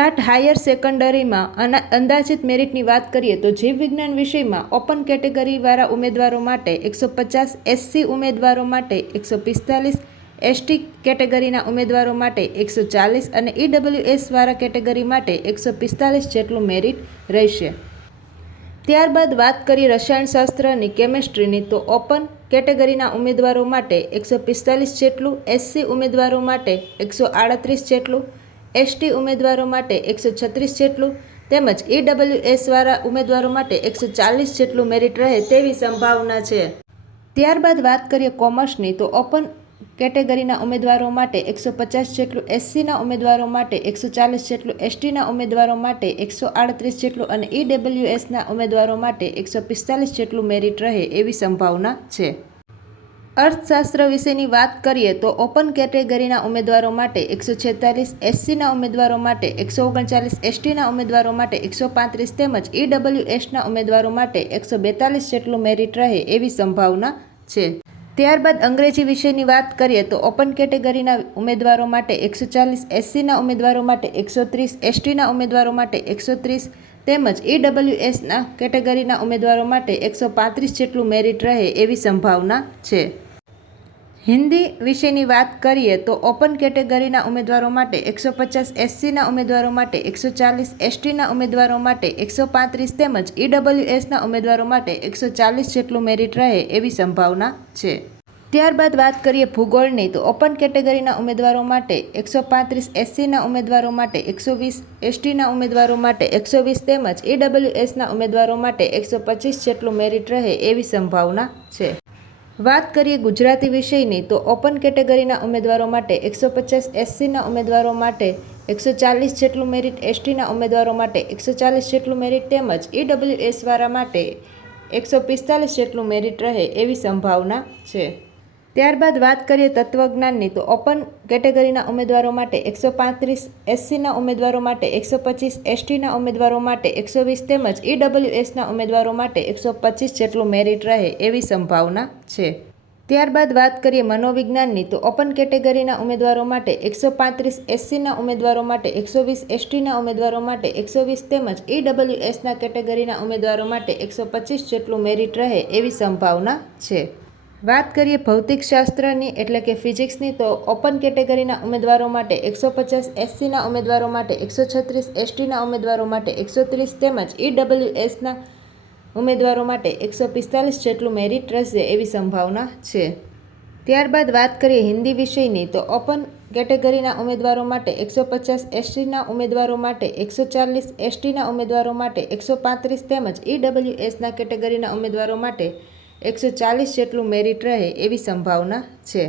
TAT higher સેકન્ડરીમાં અંદાજિત મેરિટની વાત કરીએ તો જીવ વિજ્ઞાન વિષયમાં ઓપન કેટેગરીવાળા ઉમેદવારો માટે 150, એસસી ઉમેદવારો માટે 145, એસટી કેટેગરીના ઉમેદવારો માટે 140 અને ઈડબ્લ્યુએસવાળા કેટેગરી માટે 145 જેટલું મેરિટ રહેશે. ત્યારબાદ વાત કરીએ રસાયણશાસ્ત્રની, કેમેસ્ટ્રીની, તો ઓપન કેટેગરીના ઉમેદવારો માટે 145 જેટલું, એસસી ઉમેદવારો માટે 138 જેટલું, એસટી ઉમેદવારો માટે 136 જેટલું તેમજ ઈડબ્લ્યુએસવાળા ઉમેદવારો માટે 140 જેટલું મેરિટ રહે તેવી સંભાવના છે. ત્યારબાદ વાત કરીએ કોમર્સની, તો ઓપન કેટેગરીના ઉમેદવારો માટે 150 જેટલું, એસસીના ઉમેદવારો માટે 140 જેટલું, એસટીના ઉમેદવારો માટે 138 જેટલું અને ઈડબ્લ્યુએસના ઉમેદવારો માટે 145 જેટલું મેરિટ રહે એવી સંભાવના છે. અર્થશાસ્ત્ર વિશેની વાત કરીએ તો ઓપન કેટેગરીના ઉમેદવારો માટે 146, એસસીના ઉમેદવારો માટે 139, એસટીના ઉમેદવારો માટે 135 તેમજ ઈડબ્લ્યુએસના ઉમેદવારો માટે 142 જેટલું મેરિટ રહે એવી સંભાવના છે. ત્યારબાદ અંગ્રેજી વિષયની વાત કરીએ તો ઓપન કેટેગરીના ઉમેદવારો માટે 140, એસસીના ઉમેદવારો માટે 130, એસટીના ઉમેદવારો માટે 130 તેમજ ઈડબ્લ્યુએસના કેટેગરીના ઉમેદવારો માટે 135 જેટલું મેરિટ રહે એવી સંભાવના છે. હિન્દી વિષયની વાત કરીએ તો ઓપન કેટેગરીના ઉમેદવારો માટે 150, એસસીના ઉમેદવારો માટે 140, એસટીના ઉમેદવારો માટે 135 તેમજ ઈડબ્લ્યુએસના ઉમેદવારો માટે 140 જેટલું મેરિટ રહે એવી સંભાવના છે. ત્યારબાદ વાત કરીએ ભૂગોળની, તો ઓપન કેટેગરીના ઉમેદવારો માટે 135, એસસીના ઉમેદવારો માટે 120, એસટીના ઉમેદવારો માટે 120 તેમજ ઈડબ્લ્યુએસના ઉમેદવારો માટે 125 જેટલું મેરિટ રહે એવી સંભાવના છે. વાત કરીએ ગુજરાતી વિષયની, તો ઓપન કેટેગરીના ઉમેદવારો માટે 150, એસસીના ઉમેદવારો માટે 140 જેટલું મેરિટ, એસટીના ઉમેદવારો માટે 140 જેટલું મેરિટ તેમજ ઈડબ્લ્યુએસવાળા માટે 145 જેટલું મેરિટ રહે એવી સંભાવના છે. ત્યારબાદ વાત કરીએ તત્વજ્ઞાનની, તો ઓપન કેટેગરીના ઉમેદવારો માટે 135, એસસીના ઉમેદવારો માટે 125, એસટીના ઉમેદવારો માટે 120 તેમજ ઈડબ્લ્યુએસના ઉમેદવારો માટે 125 જેટલું મેરિટ રહે એવી સંભાવના છે. ત્યારબાદ વાત કરીએ મનોવિજ્ઞાનની, તો ઓપન કેટેગરીના ઉમેદવારો માટે 135, એસસીના ઉમેદવારો માટે 120, એસટીના ઉમેદવારો માટે 120 તેમજ ઈડબ્લ્યુએસના કેટેગરીના ઉમેદવારો માટે 125 જેટલું મેરિટ રહે એવી સંભાવના છે. વાત કરીએ ભૌતિકશાસ્ત્રની એટલે કે ફિઝિક્સની, તો ઓપન કેટેગરીના ઉમેદવારો માટે 150, એસસીના ઉમેદવારો માટે 136, એસટીના ઉમેદવારો માટે 130 તેમજ ઈડબ્લ્યુએસના ઉમેદવારો માટે 145 જેટલું મેરિટ રહેશે એવી સંભાવના છે. ત્યારબાદ વાત કરીએ હિન્દી વિષયની, તો ઓપન કેટેગરીના ઉમેદવારો માટે 150, એસટીના ઉમેદવારો માટે 140, એસટીના ઉમેદવારો માટે 135 તેમજ ઈડબ્લ્યુએસના કેટેગરીના ઉમેદવારો માટે 140 જેટલું મેરિટ રહે એવી સંભાવના છે.